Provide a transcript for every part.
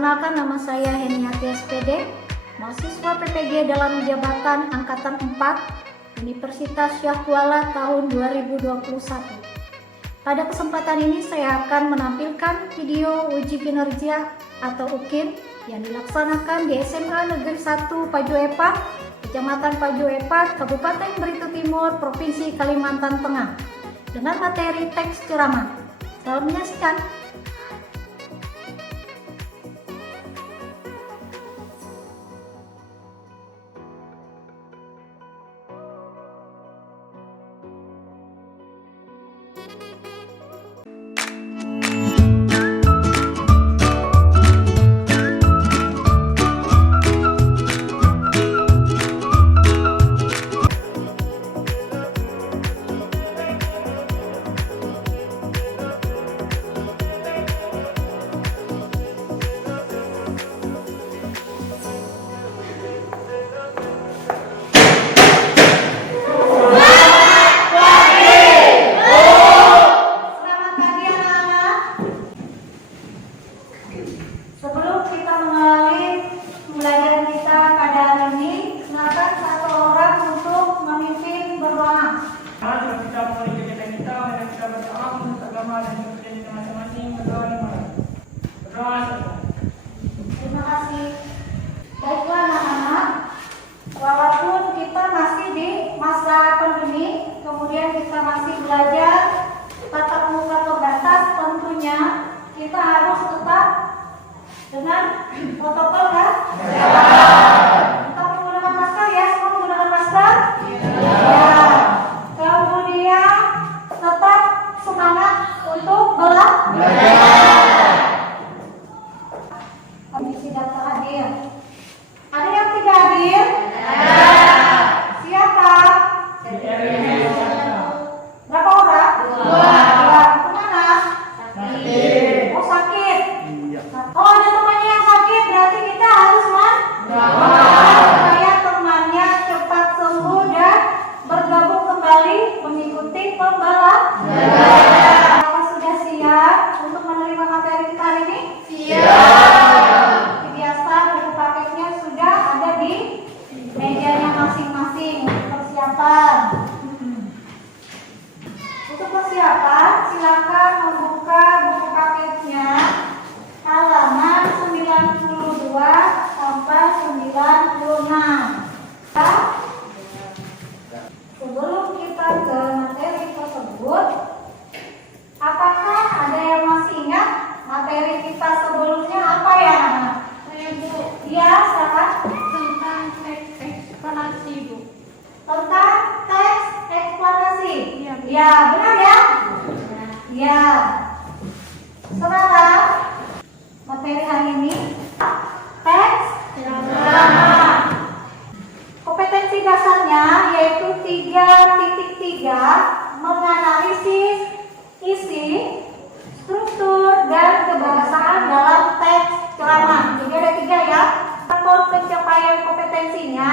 Perkenalkan, nama saya Heniati SPD, mahasiswa PPG dalam jabatan Angkatan 4 Universitas Syahkuala tahun 2021. Pada kesempatan ini saya akan menampilkan video uji kinerja atau UKIN yang dilaksanakan di SMA Negeri 1 Pajuepat, Kecamatan Pajuepat, Kabupaten Beritu Timur, Provinsi Kalimantan Tengah, dengan materi teks ceramah. Selamat menyaksikan. Sebelum kita mengawali pembelajaran kita pada hari ini, silakan satu orang untuk memimpin berdoa. Mari kita mulai kegiatan kita dengan kita berdoa menurut agama dan kepercayaan kita masing-masing. Berdoa dimulai. Berdoa. Terima kasih. Baiklah anak-anak, walaupun kita masih di masa pandemi, kemudian kita masih belajar tatap muka terbatas, tentunya kita harus tetap dengan protokol kan? Ya. Tetap menggunakan masker ya, semua menggunakan masker? Ya. Kemudian tetap semangat untuk belajar. Komisi data hadir. Ada yang tidak hadir? Siapa? Berapa orang? Dua. Kemana? Sakit. Oh sakit. Oh ada temannya yang sakit, berarti kita harus supaya temannya cepat sembuh dan bergabung kembali mengikuti pembelajaran. Apakah sudah siap untuk menerima materi kita hari ini? Siap. Seperti biasa, buku paketnya sudah ada di mejanya masing-masing untuk persiapan. Untuk persiapan, silakan membuka buku paketnya halaman 92 sampai 96. Sebelum kita ke materi tersebut, apakah ada yang masih ingat materi kita sebelumnya apa ya? Iya, silakan. Tentang teks eksplanasi, Bu. Tentang teks eksplanasi. Iya, Bu. Ya, benar ya? Ya. Sekarang materi hari ini teks ceramah. Kompetensi dasarnya yaitu 3.3 menganalisis isi, struktur, dan kebahasaan dalam teks ceramah. Jadi ada 3 ya. Faktor pencapaian kompetensinya.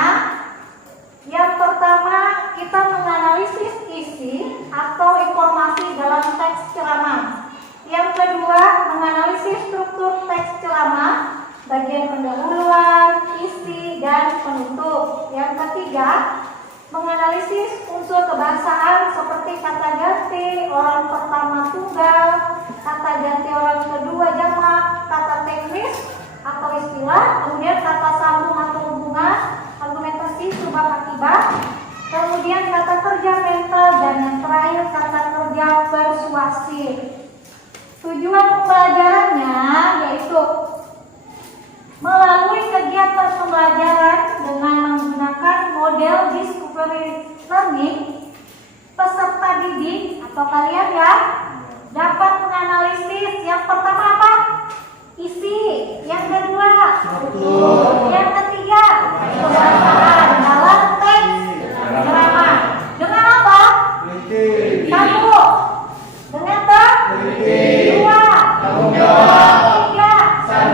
Yang pertama, kita menganalisis isi atau informasi dalam teks ceramah. Yang kedua, menganalisis struktur teks ceramah, bagian pendahuluan, isi, dan penutup. Yang ketiga, menganalisis unsur kebahasaan seperti kata ganti, orang pertama tunggal, kata ganti orang kedua jamak, kata teknis atau istilah, kemudian kata sambung atau hubungan, argumentasi sebab akibat, kemudian kata kerja mental, dan yang terakhir kata kerja persuasif. Tujuan pembelajarannya yaitu melalui kegiatan pembelajaran dengan menggunakan model discovery learning, peserta didik atau kalian ya dapat menganalisis yang pertama apa? Isi, yang kedua yang ketiga kebahasaan dalam teks ceramah. Dengan apa? Satu, dengan dua, tiga, dan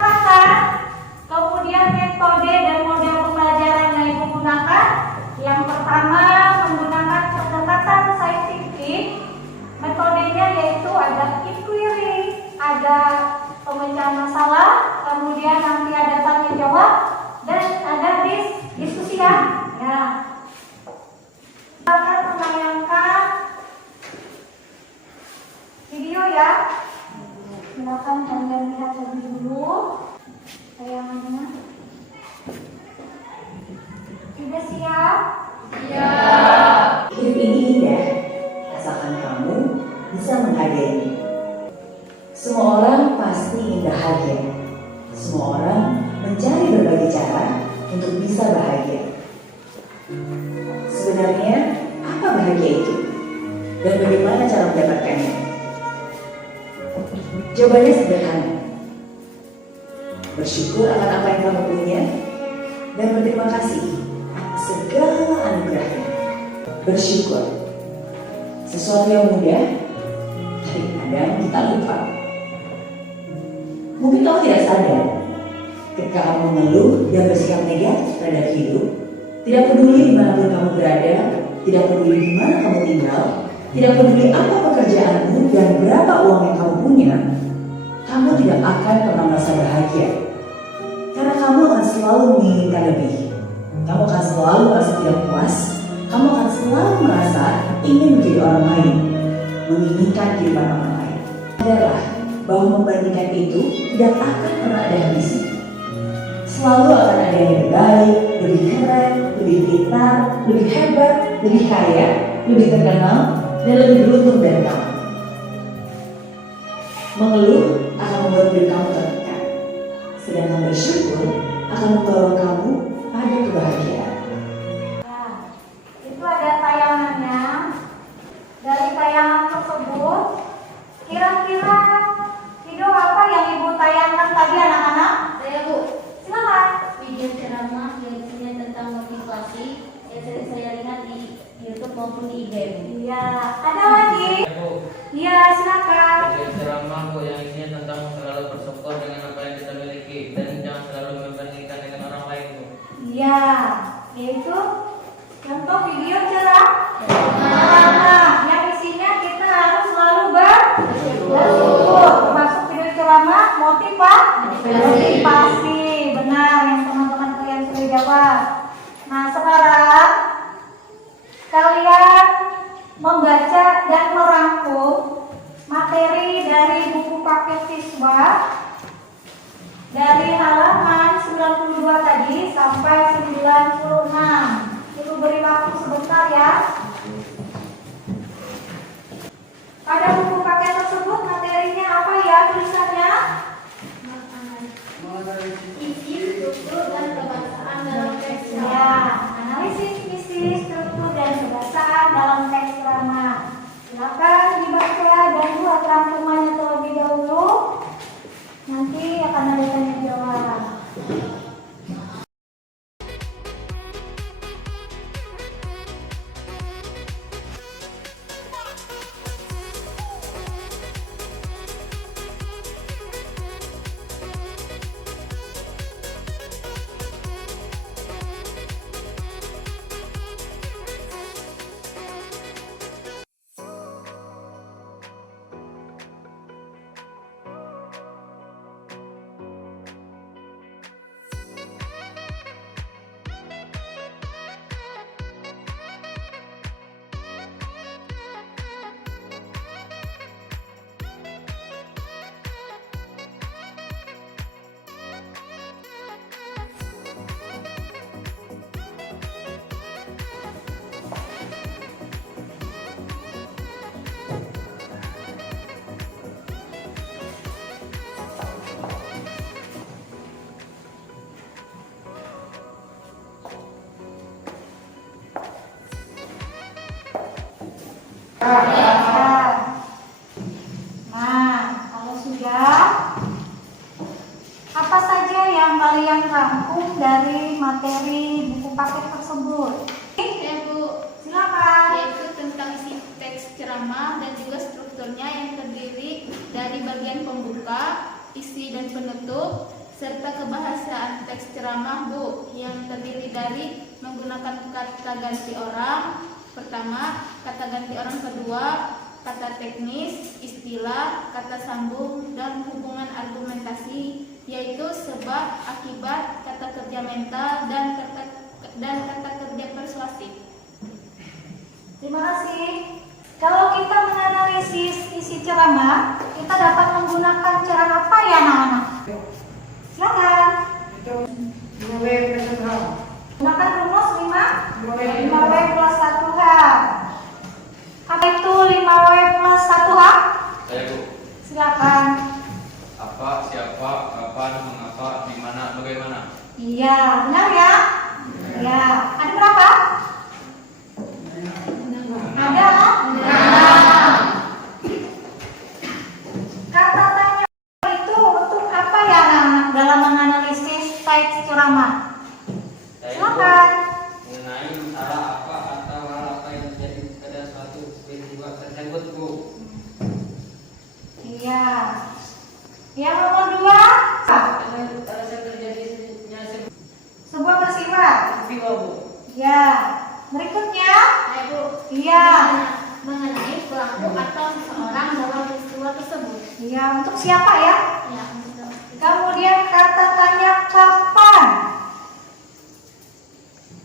bersama. Kemudian metode dan model pembelajaran yang Ibu gunakan. Yang pertama, menggunakan pendekatan saintifik. Metodenya yaitu ada intuisi Sudah siap? Hidup ini indah, asalkan kamu bisa menghargainya. Semua orang pasti ingin bahagia. Semua orang mencari berbagai cara untuk bisa bahagia. Sebenarnya, apa bahagia itu? Dan bagaimana cara mendapatkannya? Jawabannya sederhana. Bersyukur akan apa yang kamu punya dan berterima kasih atas segala anugerahnya. Bersyukur. Sesuatu yang mudah, tapi kadang kita lupa. Mungkin kamu tidak sadar, ketika kamu mengeluh dan bersikap negatif terhadap hidup, tidak peduli dimanapun kamu berada, tidak peduli di mana kamu tinggal, tidak peduli apa pekerjaanmu dan berapa uang yang kamu punya, kamu tidak akan pernah merasa bahagia. Karena kamu akan selalu menginginkan lebih. Kamu akan selalu merasa tidak puas. Kamu akan selalu merasa ingin menjadi orang lain, menginginkan kehidupan orang lain. Sadarlah bahwa membandingkan itu tidak akan pernah ada habisnya. Selalu akan ada yang lebih baik, lebih keren, lebih pintar, lebih hebat, lebih kaya, lebih terkenal, dan lebih beruntung dari kamu. Mengeluh akan membuat diri kamu tertekan, sedangkan bersyukur akan membawa kamu pada kebahagiaan. Nah, itu ada tayangannya. Dari tayangan tersebut, kira-kira video apa yang Ibu tayangkan tadi anak-anak? Saya Bu, Silakan. video ceramah yang isinya tentang motivasi yang sering saya lihat di YouTube maupun di IG. Iya, ada lagi? Iya, silakan. Video ceramah Bu yang isinya tentang selalu bersyukur dengan apa yang kita miliki dan jangan selalu membandingkan dengan orang lain Bu. Iya, yaitu contoh video ceramah yang isinya kita harus selalu bersyukur, termasuk video ceramah motivasi. Benar yang teman-teman kalian sudah jawab. Nah, sekarang kalian membaca dan merangkum materi dari buku paket siswa dari halaman 92 tadi sampai 96. Ibu beri waktu sebentar ya. Pada buku paket tersebut materinya apa ya tulisannya? Isi, struktur, dan kebahasaan dalam teks Ya, ceramah. analisis isi, struktur, dan kebahasaan dalam teks ceramah. Silakan dibaca dan buat rangkumannya terlebih dahulu. Nanti akan ada tanya jawab. Nah, kalau sudah, apa saja yang kalian rangkum dari materi buku paket tersebut? Ya Bu, Silakan. yaitu tentang isi teks ceramah dan juga strukturnya yang terdiri dari bagian pembuka, isi dan penutup, serta kebahasaan teks ceramah Bu yang terdiri dari menggunakan kata ganti orang pertama, kata ganti orang kedua, kata teknis, istilah, kata sambung, dan hubungan argumentasi, yaitu sebab, akibat, kata kerja mental, dan kata kerja persuasif. Terima kasih. Kalau kita menganalisis isi ceramah, kita dapat menggunakan cara apa ya anak-anak? Silakan. Itu mulai presentasi. Gunakan rumus 5 5W plus 1H. Apa itu 5W plus 1H? Saya Bu. Silakan. Apa, siapa, kapan, mengapa, di mana, bagaimana? Iya, benar ya? Ya. Ada berapa? Ada? Kata tanya itu untuk apa ya anak-anak dalam menganalisis teks ceramah? Silakan. Mengenai masalah apa atau hal apa yang terjadi pada suatu peristiwa tersebut, Bu. Iya. Yang nomor 2, Alasan terjadinya sebuah peristiwa. peristiwa, Bu. Ya. Berikutnya. Saya Bu. Iya. Mengenai pelaku atau seseorang dalam peristiwa tersebut. Iya, untuk siapa ya? Ya, Kemudian kata tanya kapan?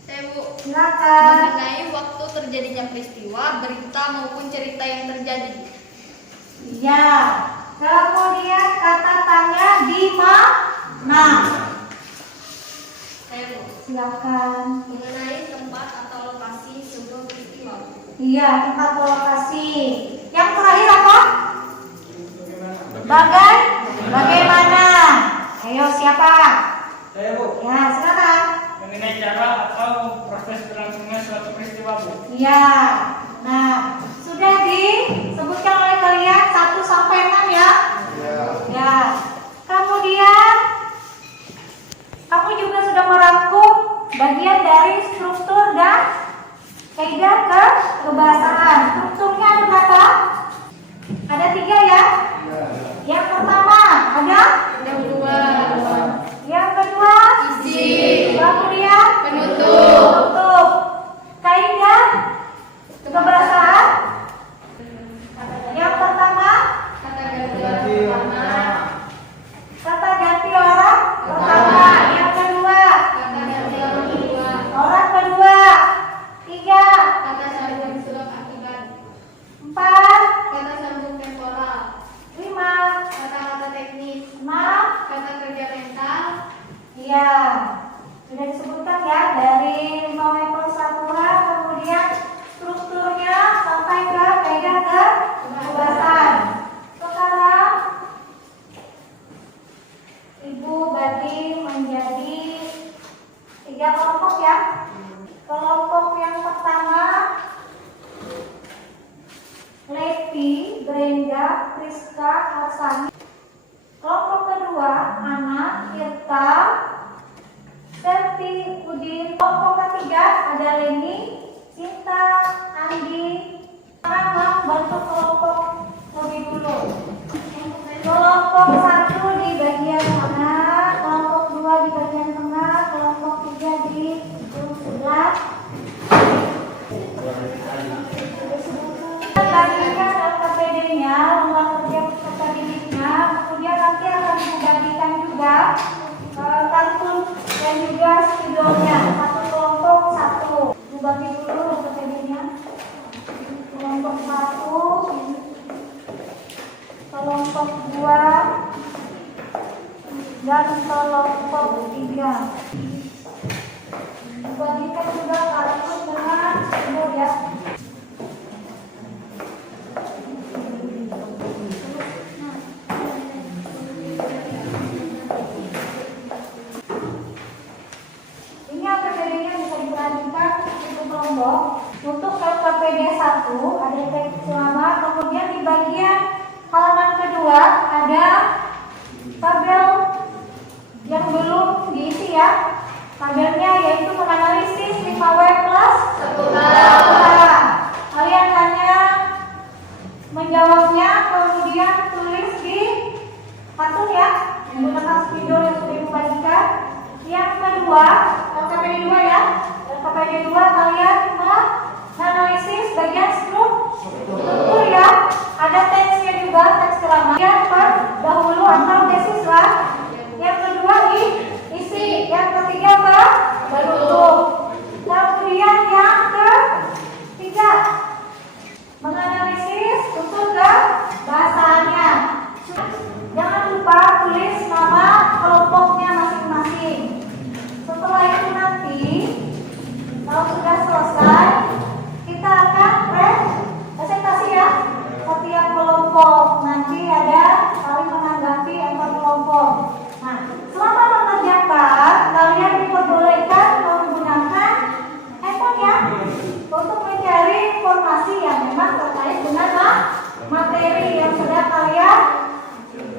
saya Bu. Silakan. Mengenai waktu terjadinya peristiwa, berita maupun cerita yang terjadi. Iya. Kemudian kata tanya di mana? Saya Bu. Silakan. Mengenai tempat atau lokasi sebuah peristiwa. Iya, tempat lokasi. Yang terakhir apa? Bagaimana? Ayo siapa? Saya Bu. Ya, silakan. Mengenai cara atau proses berlangsungnya suatu peristiwa Bu. Iya. Nah, sudah disebutkan oleh kalian 1 sampai 6 ya? Ya. Kemudian kamu juga sudah merangkum bagian dari struktur dan kaidah kebahasaan. Strukturnya ada berapa? Ada 3 ya? Yang pertama ada? Yang kedua, Yang kedua? isi. Kemudian? Penutup. Kaidah kebahasaan? Yang pertama? Kata ganti orang pertama. Kata ganti orang pertama. Yang kedua? Kata ganti orang kedua. Orang kedua. 3. Kata sambung sebab akibat. 4. Kata sambung temporal. 5. Kata-kata teknis. 6. Kata kerja mental. Iya, sudah disebutkan ya dari 5W plus 1H, kemudian strukturnya sampai ke kaidah kebahasaan. Sekarang Ibu bagi menjadi 3 kelompok ya. Kelompok yang pertama Levi, Brenda, Priska, Harsani. Kelompok kedua Ana, Tirta, Serti, Udin. Kelompok ketiga ada Leni, Cinta, Andi. Sekarang bantu kelompok lebih dulu. Kelompok 1 di bagian kanan, kelompok 2 di bagian tengah, kelompok 3 di ujung sebelah. Bagikan LKPD-nya, rumah kerja peserta didiknya, kemudian nanti akan dibagikan juga kartun dan juga spidolnya. Satu kelompok 1. Dibagi dulu LKPD-nya. Kelompok 1, kelompok 2, dan kelompok 3. Dibagikan juga kartun dengan spidol ya. Ini LKPD-nya bisa diperhatikan untuk kelompok. Untuk LKPD 1 ada teks ceramah, kemudian di bagian halaman kedua ada tabel yang belum diisi ya. Tabelnya yaitu menganalisis 5W plus 1H. Kalian hanya menjawabnya, kemudian tulis di kartun ya, menggunakan spidol yang sudah dibagikan. Yang kedua, LKPD 2 ya. LKPD 2 kalian menganalisis bagian struktur ya. Ada teksnya juga, teks ceramah. Yang pendahulu atau tesis lah. Yang kedua isi. Yang ketiga penutup. materi yang sudah kalian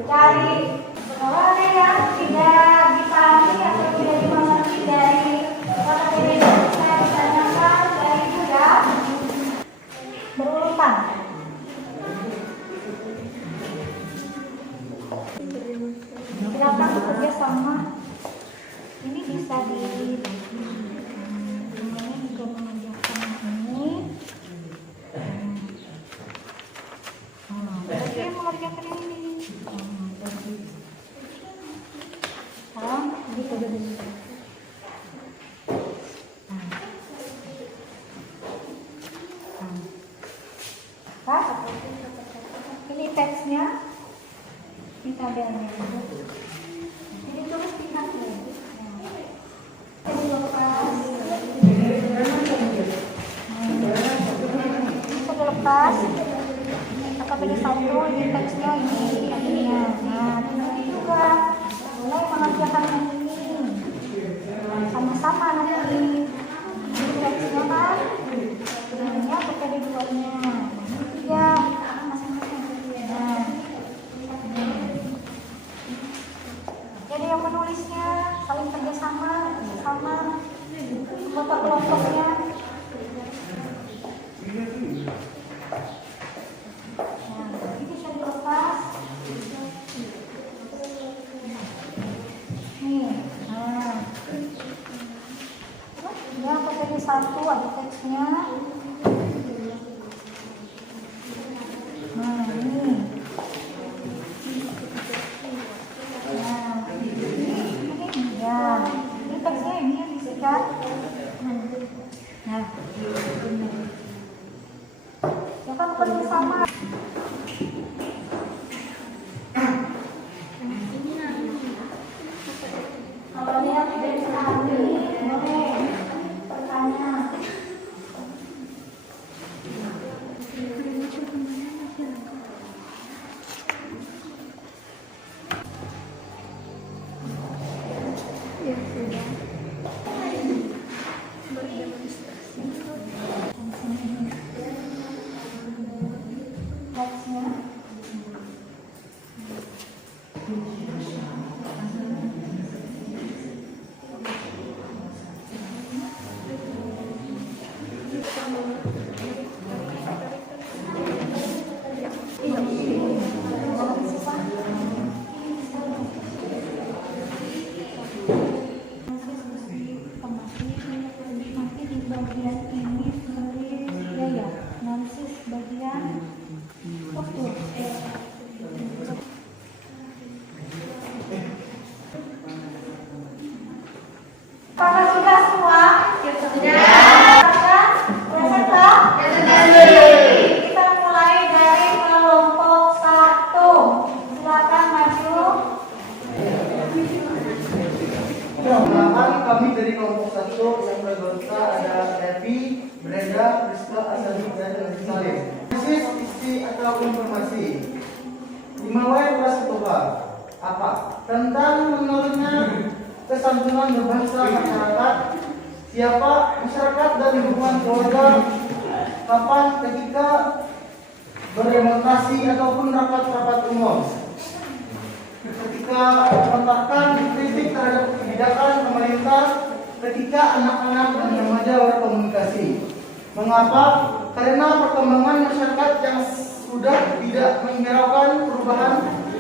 cari. Kalau ada yang tidak dipahami atau tidak dimengerti dari materi yang saya ditanyakan dari itu ya, berurutan. Silakan bekerja sama. Ini bisa di namanya juga mengerjakan ini. Berarti yang mengerjakan ini. Sekarang gitu dulu. Ini teksnya, ini tabelnya. Jadi tulis di kaki. Bisa dilepas. Kita pilih satu, ini teksnya, ini ininya. Nah, ini juga mulai mengerjakan yang ini. Sama-sama nanti. Ini teksnya kan, ininya pakai di duanya. Ini tiga, masing-masing. Nah, jadi yang menulisnya saling kerjasama sama anggota kelompoknya. Nah, ini bisa dilepas. Nih, nah, ya pakai satu ada teksnya. Nah, ini. Ya, ini teksnya ini yang disikat. Nah, ya kan bekerja sama. Kalau lihat dari ahli, boleh bertanya. Nanti di bagian ini tulis ya, analisis bagian struktur. Kalau sudah semua, kita mulai dari kelompok 1. Silakan maju. Perkenalkan, kami dari kelompok 1 yang bergota ada Devi, Brenda, Rizka, Asadi, dan Salim. Analisis isi atau informasi 5W kelas ketiga. Apa? Tentang menurunnya kesantunan berbahasa masyarakat. Siapa masyarakat dan hubungan keluarga. Kapan ketika berdemonstrasi ataupun rapat-rapat umum. Ketika menyatakan kritik terhadap kebijakan pemerintah, ketika anak-anak dan remaja berkomunikasi. Mengapa? Karena perkembangan masyarakat yang sudah tidak menghiraukan perubahan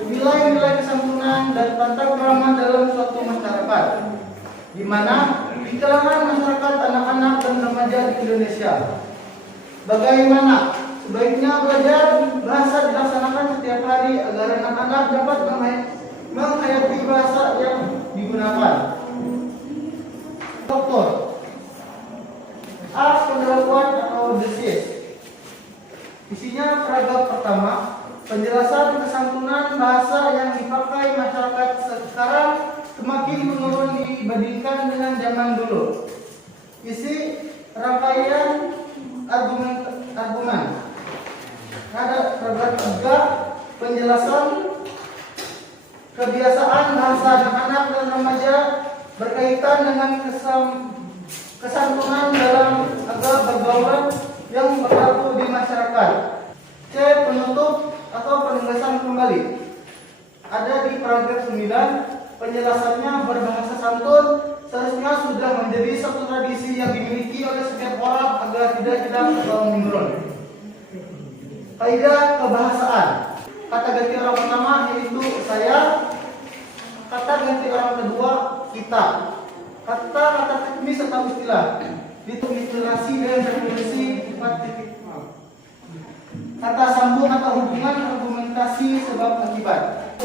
nilai-nilai kesantunan dan tata krama dalam suatu masyarakat, di mana di kalangan masyarakat anak-anak dan remaja di Indonesia. Bagaimana sebaiknya belajar bahasa dilaksanakan setiap hari agar anak-anak dapat menghayati bahasa yang digunakan. Dokter A. Pendahuluan atau thesis. Isinya paragraf pertama, penjelasan kesantunan bahasa yang dipakai masyarakat sekarang semakin menurun dibandingkan dengan zaman dulu. Isi rangkaian argumen. Ada paragraf 3, penjelasan kebiasaan bahasa anak-anak dan remaja berkaitan dengan kesantunan dalam agama pergaulan yang berlaku di masyarakat. C. Penutup agar tidak kita menimbrol. Kaidah kebahasaan. Kata ganti orang pertama yaitu saya. Kata ganti orang kedua kita. Kata-kata teknis atau istilah. Literasi dan referensi 4.0. Kata sambung atau hubungan argumentasi sebab akibat.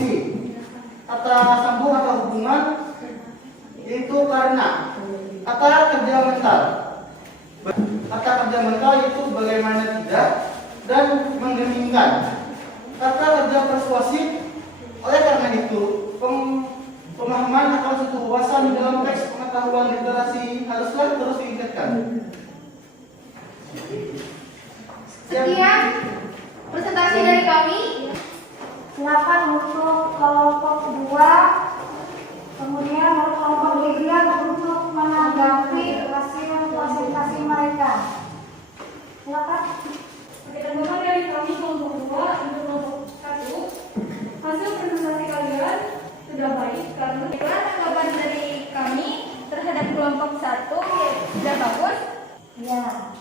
Kata sambung atau hubungan yaitu karena. Kata kerja mental. Kata kerja mental itu bagaimana tidak dan menggeningkan. Kata kerja persuasif, oleh karena itu pemahaman akan suatu wawasan dalam teks pengetahuan literasi haruslah terus ditingkatkan. Sekian presentasi dari kami. Silakan untuk kelompok 2, kemudian kelompok 3 untuk menanggapi hasil presentasi mereka. Silakan. Oke, tanggapan dari kami kelompok 2 untuk kelompok 1. Hasil presentasi kalian sudah baik karena Tanggapan dari kami terhadap kelompok 1 sudah bagus. Ya.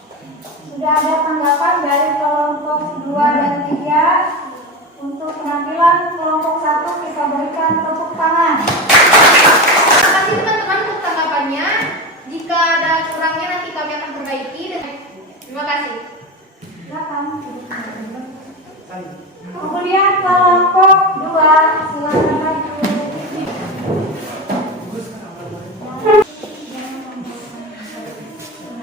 Sudah ada tanggapan dari kelompok 2 dan 3. Untuk penampilan kelompok 1 kita berikan tepuk tangan. Terima kasih teman-teman untuk tanggapannya. Jika ada kurangnya nanti kami akan perbaiki. Terima kasih. Silakan. Kemudian kelompok 2 silakan maju.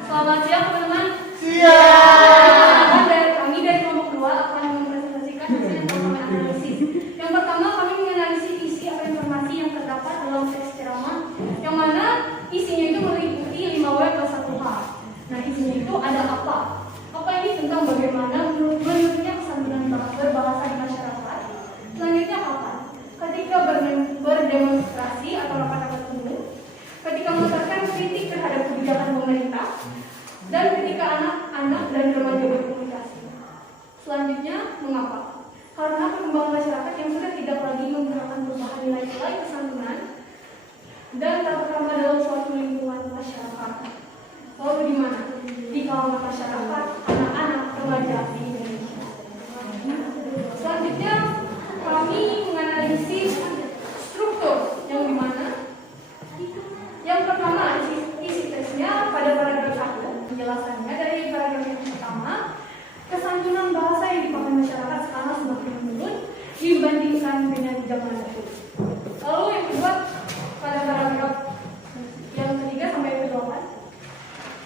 selamat siang teman-teman. Siap. Dari kami dari kelompok 2 akan mempresentasikan hasil yang kami analisis. Yang pertama kami menganalisis isi atau informasi yang terdapat dalam teks ceramah, yang mana isinya itu meliputi 5W plus 1H. Nah, isinya itu ada apa? Apa ini tentang bagaimana menurutnya kesantunan berbahasa di masyarakat. Selanjutnya apa? Ketika berdemonstrasi atau rapat-rapat umum, ketika melontarkan kritik terhadap kebijakan pemerintah, dan ketika anak-anak dan remaja berkomunikasi. Selanjutnya, mengapa? Karena perkembangan masyarakat yang sudah tidak lagi menggunakan perubahan nilai-nilai kesantunan dan tata krama dalam suatu lingkungan masyarakat. Lalu di mana? Di kalangan masyarakat, anak-anak, remaja di Indonesia. Selanjutnya, kami menganalisis struktur yang di mana? Yang pertama, isi teksnya pada paragraf 1. Penjelasannya dari paragraf yang pertama, kesantunan bahasa yang dipakai masyarakat sekarang semakin menurun dibandingkan dengan zaman dahulu. Lalu yang kedua, pada paragraf yang ketiga sampai yang ke-8,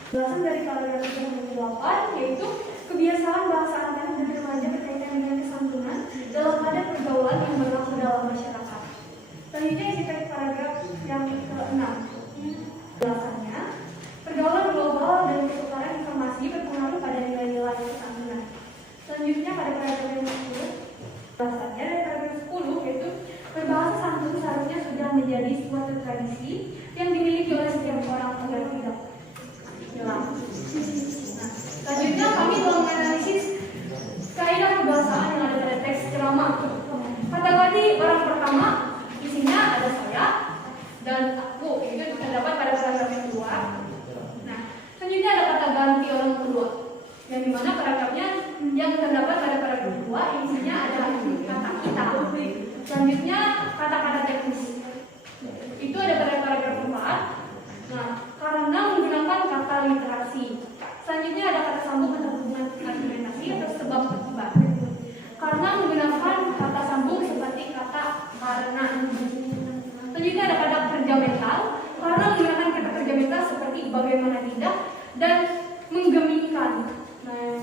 penjelasan dari paragraf yang ke-8 yaitu kebiasaan bahasa anak-anak dan remaja berkaitan dengan kesantunan dalam pada pergaulan yang berlaku dalam masyarakat. Selanjutnya isi teks paragraf yang ke-6. Penjelasannya, pergaulan global dan pertukaran informasi berpengaruh pada nilai-nilai kesantunan. Selanjutnya pada paragraf yang 10, penjelasannya dari paragraf 10 yaitu berbahasa santun seharusnya sudah menjadi suatu tradisi yang dimiliki oleh setiap orang agar tidak hilang. Nah, selanjutnya kami telah menganalisis kaidah kebahasaan yang ada pada teks ceramah. Kata ganti orang pertama isinya ada saya dan aku, itu terdapat pada paragraf yang kedua. Nah, selanjutnya ada kata ganti orang kedua, yang dimana paragrafnya yang terdapat pada paragraf kedua isinya ada kata kita. Selanjutnya kata-kata teknis, itu ada pada paragraf 4. Nah, karena menggunakan kata literasi. Selanjutnya ada kata sambung atau hubungan argumentasi atau sebab akibat. Karena menggunakan kata sambung seperti kata karena. Selanjutnya ada kata kerja mental, karena menggunakan kata kerja mental seperti bagaimana tidak dan menggemingkan. Nah,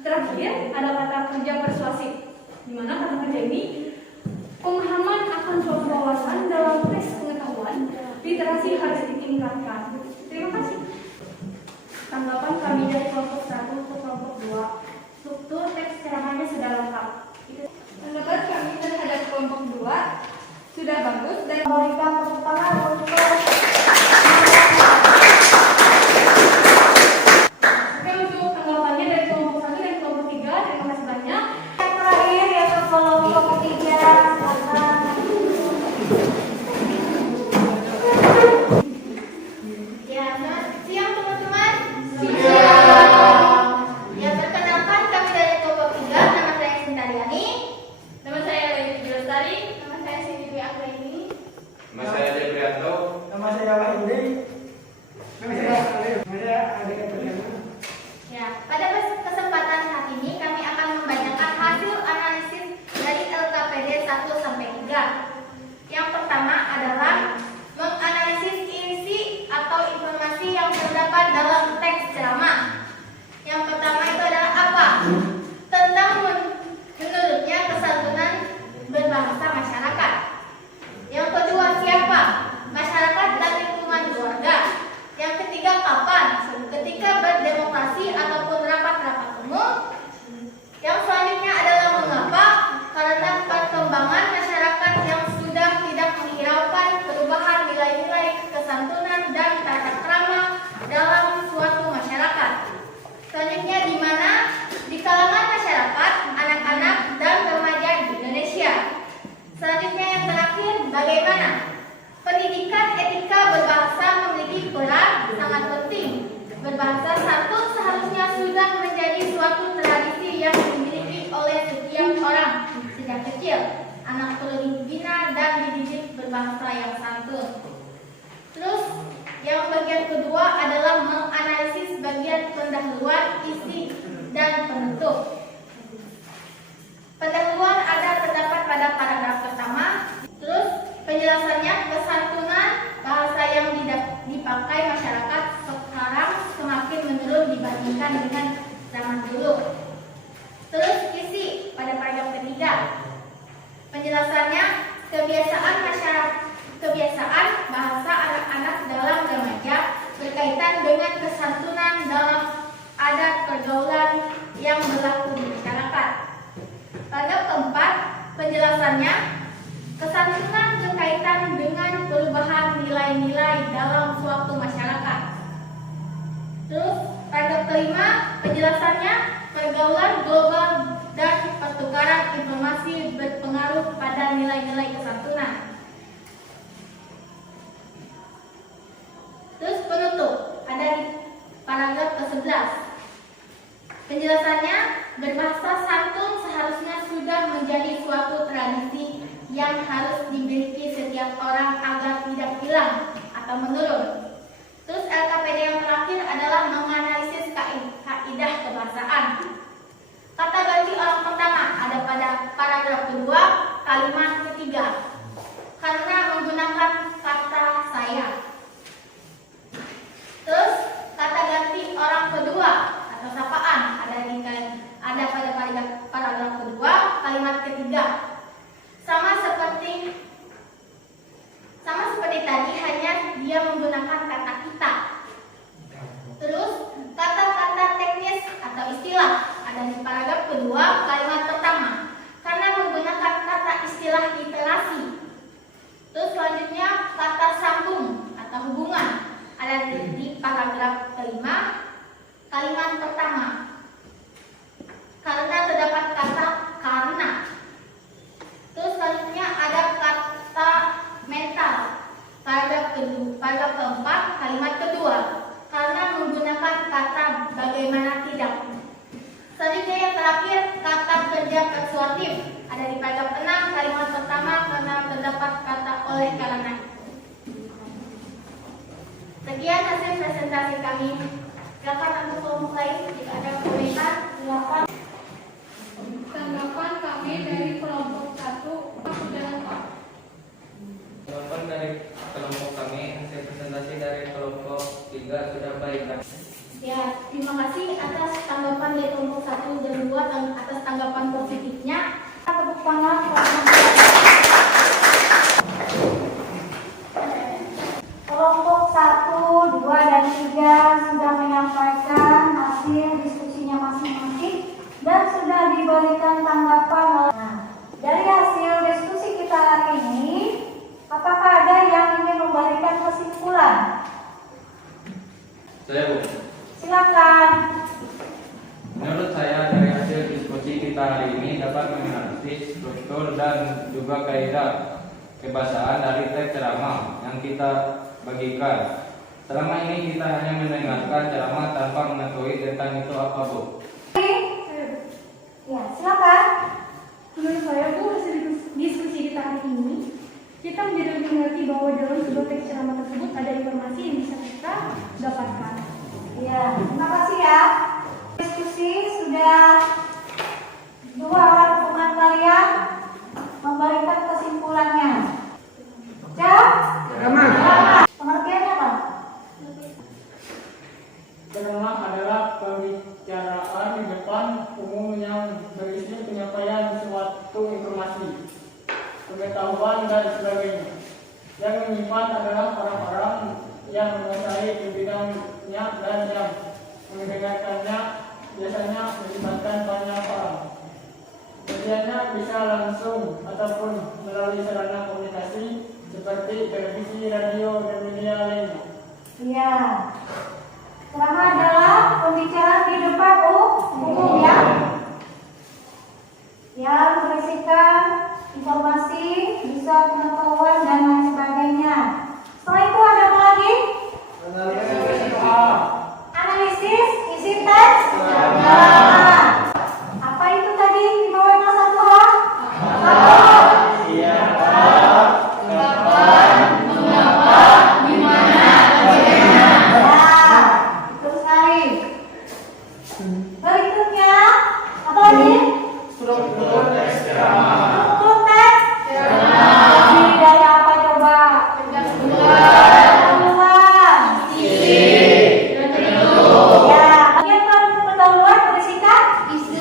terakhir ada kata kerja persuasif, di mana kata kerja ini pemahaman akan suatu wawasan dalam teks pengetahuan literasi harus ditingkatkan. Terima kasih. Tanggapan kami dari kelompok 1 ke kelompok 2. Struktur teks ceramahnya sudah lengkap. Tanggapan kami terhadap kelompok 2 sudah bagus dan Berikan tepuk tangan untuk Oke, untuk tanggapannya dari kelompok 1 dan kelompok 3, terima kasih banyak. yang terakhir yaitu kelompok 3. Silakan. ya, Berbahasa santun seharusnya sudah menjadi suatu tradisi yang dimiliki oleh setiap orang sejak kecil. Anak perlu dibina dan dididik berbahasa yang santun. Terus yang bagian kedua adalah menganalisis bagian pendahuluan, isi, dan penutup. Pendahuluan terdapat pada paragraf pertama. Terus penjelasannya, kesantunan bahasa yang dipakai masyarakat sekarang semakin menurun dibandingkan dengan zaman dulu. Terus isi pada paragraf ketiga. Penjelasannya, kebiasaan bahasa anak-anak dalam remaja berkaitan dengan kesantunan dalam adat pergaulan yang berlaku di masyarakat. Paragraf keempat, penjelasannya, kesantunan berkaitan dengan perubahan nilai-nilai dalam suatu masyarakat. Terus paragraf kelima, penjelasannya, pergaulan global dan pertukaran informasi berpengaruh pada nilai-nilai kesantunan. Terus penutup ada di paragraf ke-11. Penjelasannya, berbahasa santun seharusnya sudah menjadi suatu tradisi yang harus dimiliki setiap orang agar tidak hilang atau menurun. Terus LKPD yang terakhir adalah menganalisis kaidah kebahasaan. Kata ganti orang pertama ada pada paragraf kedua, kalimat ketiga. Karena menggunakan kata saya. Terus kata ganti orang kedua atau sapaan ada pada paragraf kedua, kalimat ketiga. Sama seperti tadi, hanya dia menggunakan kata kita. Terus kata-kata teknis atau istilah ada di paragraf kedua, kalimat pertama. Karena menggunakan kata istilah literasi. Terus selanjutnya kata sambung atau hubungan ada di paragraf kelima, kalimat pertama. Karena terdapat kata karena. Terus selanjutnya ada kata mental. Paragraf keempat, kalimat kedua. Karena menggunakan kata bagaimana tidak. Selanjutnya yang terakhir, kata kerja persuasif. Ada di paragraf 6, kalimat pertama, karena terdapat kata oleh karena. Sekian hasil presentasi kami. Silakan untuk kelompok lain jika ada komentar, silakan. Tanggapan kami dari kelompok 1 sudah lengkap. Tanggapan dari kelompok kami, hasil presentasi dari kelompok 3 sudah baik. Ya, terima kasih atas tanggapan dari kelompok 1 dan 2 dan atas tanggapan positifnya. Tepuk tangan. Kelompok 1, 2, dan 3 sudah menyampaikan hasil diskusinya masing-masing dan sudah diberikan tanggapan. Nah, dari hasil diskusi kita hari ini, apakah ada yang ingin memberikan kesimpulan? Saya, Bu. Silakan. Menurut saya dari hasil diskusi kita hari ini dapat menganalisis struktur dan juga kaidah kebahasaan dari teks ceramah yang kita bagikan. Selama ini kita hanya mendengarkan ceramah tanpa mengetahui tentang itu apa, Bu. Ya, silakan. Menurut saya, Bu, hasil diskusi kita hari ini, kita menjadi lebih mengerti bahwa dalam sebuah teks ceramah tersebut ada informasi yang bisa kita dapatkan. Ya, terima kasih ya. Diskusi sudah 2 orang teman kalian memberikan kesimpulannya. Cak? Pengertiannya apa? Ceramah adalah pembicaraan di depan umum yang berisi penyampaian suatu informasi, pengetahuan, dan sebagainya. Yang menyimpan adalah orang-orang yang menguasai bidangnya dan yang mendengarkannya biasanya melibatkan banyak orang. Kemudiannya bisa langsung ataupun melalui sarana komunikasi seperti televisi, radio, dan media lainnya. Iya. Ceramah adalah pembicaraan di depan umum ya. Yang berisikan informasi, bisa pengetahuan dan lain sebagainya. Setelah itu ada apa lagi? Analisa. Berikutnya, apa lagi? Struktur teks ceramah. Struktur teks terdiri dari apa coba? Pendahuluan. Ya, bagian pendahuluan berisikan isu.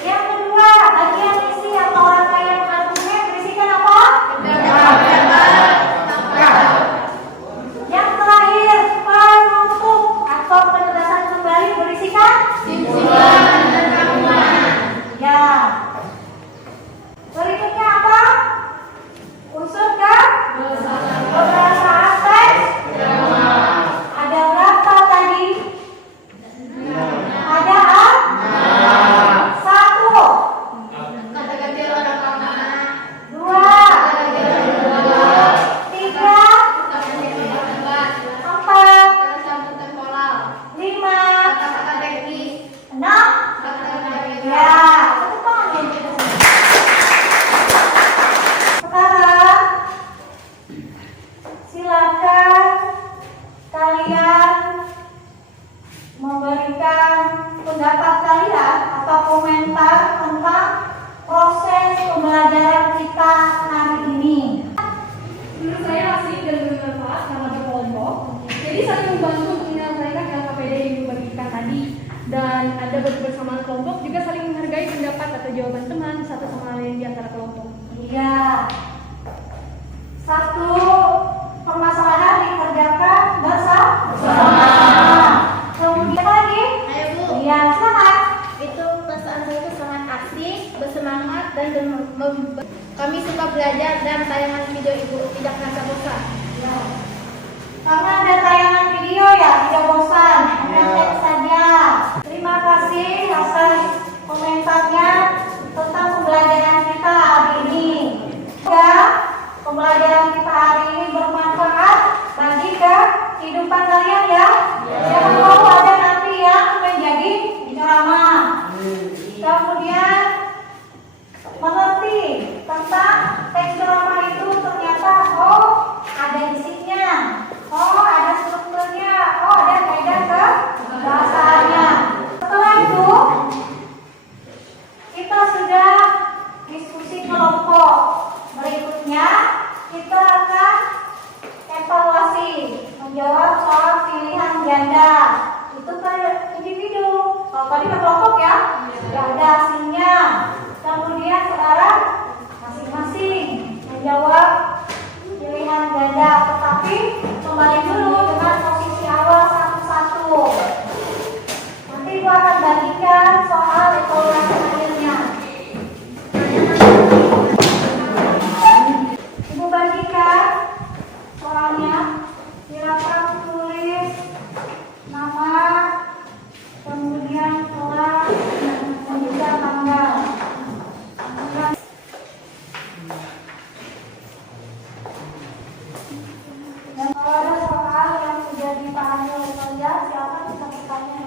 Yang kedua, bagian isi atau rangkaian argumen berisikan apa? Yang terakhir, penutup atau penegasan kembali berisikan ya. Berikutnya apa? Unsur keberasaan teks. Ada berapa tadi? Ada satu, dua, tiga, empat, lima, enam. Ya, tepuk tangan ya. Sekarang silakan kalian memberikan pendapat kalian atau komentar tentang proses pembelajaran kita hari ini. Menurut saya asik dan bermanfaat karena berkelompok. Jadi saling membantu untuk menyelesaikan LKPD yang dibagikan tadi. Dan ada bersamaan kelompok juga saling menghargai pendapat atau jawaban teman satu sama lain di antara kelompok. Iya. Satu permasalahan dikerjakan bersama. Kemudian lagi? Iya, silakan. Itu perasaan saya itu sangat asik, bersemangat dan kami suka belajar dan tayangan video ibu tidak terasa bosan. Ya. Karena ada tayangan video ya, tidak bosan. Hanya teks saja. Terima kasih atas komentarnya tentang pembelajaran kita hari ini. Ya, pembelajaran kita hari ini bermanfaat bagi kehidupan kalian ya. Jangan mau ada nanti yang menjadi ceramah. Kemudian mengerti tentang teks ceramah itu ternyata ada isinya, ada strukturnya, ada kaidah kebahasaannya. Setelah itu kita sudah diskusi kelompok. Berikutnya kita akan evaluasi, menjawab soal pilihan ganda. Itu kan individu. Kalau tadi ke kelompok ya, ada hasilnya. Kemudian sekarang masing-masing menjawab pilihan ganda. Tetapi kembali dulu dengan posisi awal satu-satu. Nanti ibu akan bagikan soal evaluasi akhirnya. Ibu bagikan soalnya. Silakan tulis nama, kemudian kelas, dan juga tanggal. Dan kalau ada soal yang sudah dipahami oleh kalian, silakan bisa bertanya.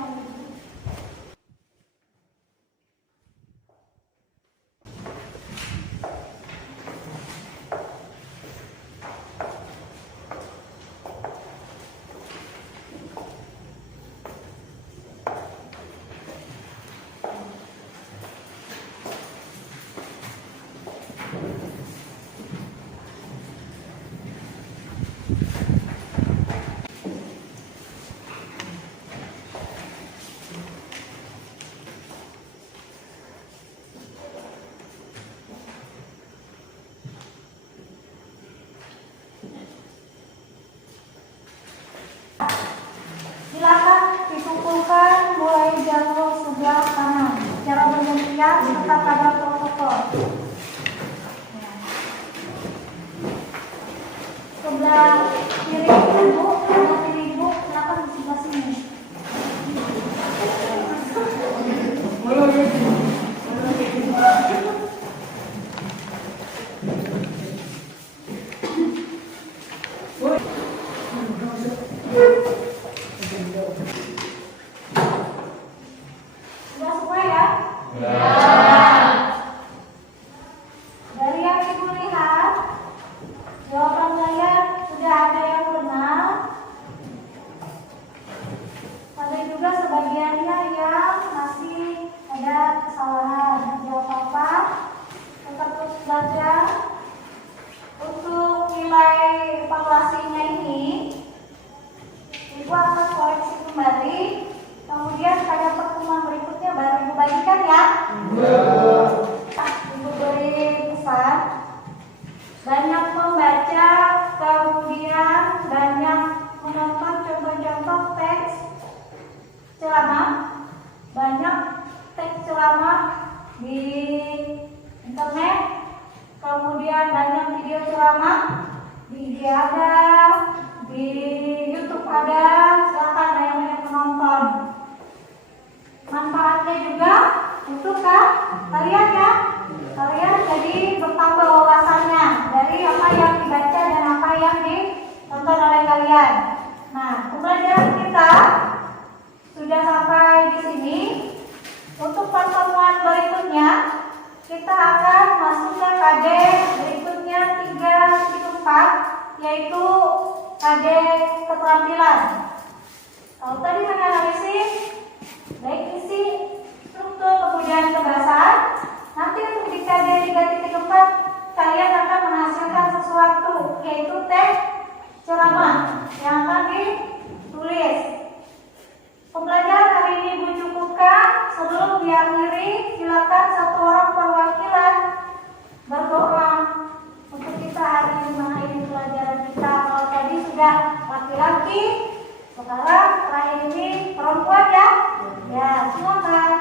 Silakan dikumpulkan mulai jalur sebelah kanan secara bergantian serta pada protokol. Sebelah kiri ibu, sebelah kiri ibu, silakan di sebelah sini. Sudah semua ya? Dari yang ibu lihat, jawaban kalian sudah ada yang benar, ceramah, banyak teks ceramah di internet, kemudian banyak video ceramah di IG ada, di YouTube ada, silakan banyak menonton. Manfaatnya juga untuk kalian ya, kalian jadi bertambah wawasannya dari apa yang dibaca dan apa yang ditonton oleh kalian. Nah, pembelajaran kita sudah sampai di sini. Untuk pertemuan berikutnya kita akan masuk ke KD berikutnya 3.4, yaitu KD keterampilan. Kalau tadi menganalisis baik isi, struktur, kemudian kebahasaan, nanti untuk di KD 3.4 kalian akan menghasilkan sesuatu, yaitu teks ceramah yang akan ditulis. Pembelajaran hari ini Ibu cukupkan. Sebelum diakhiri, silakan satu orang perwakilan berdoa untuk kita hari ini mengakhiri pelajaran kita. Kalau tadi sudah laki-laki, sekarang terakhir ini perempuan ya. Ya, silakan.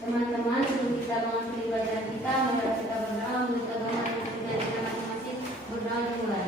Teman-teman, sebelum kita mengakhiri pelajaran kita, mari kita berdoa, meminta doa dari kita masing-masing. Berdoa dimulai.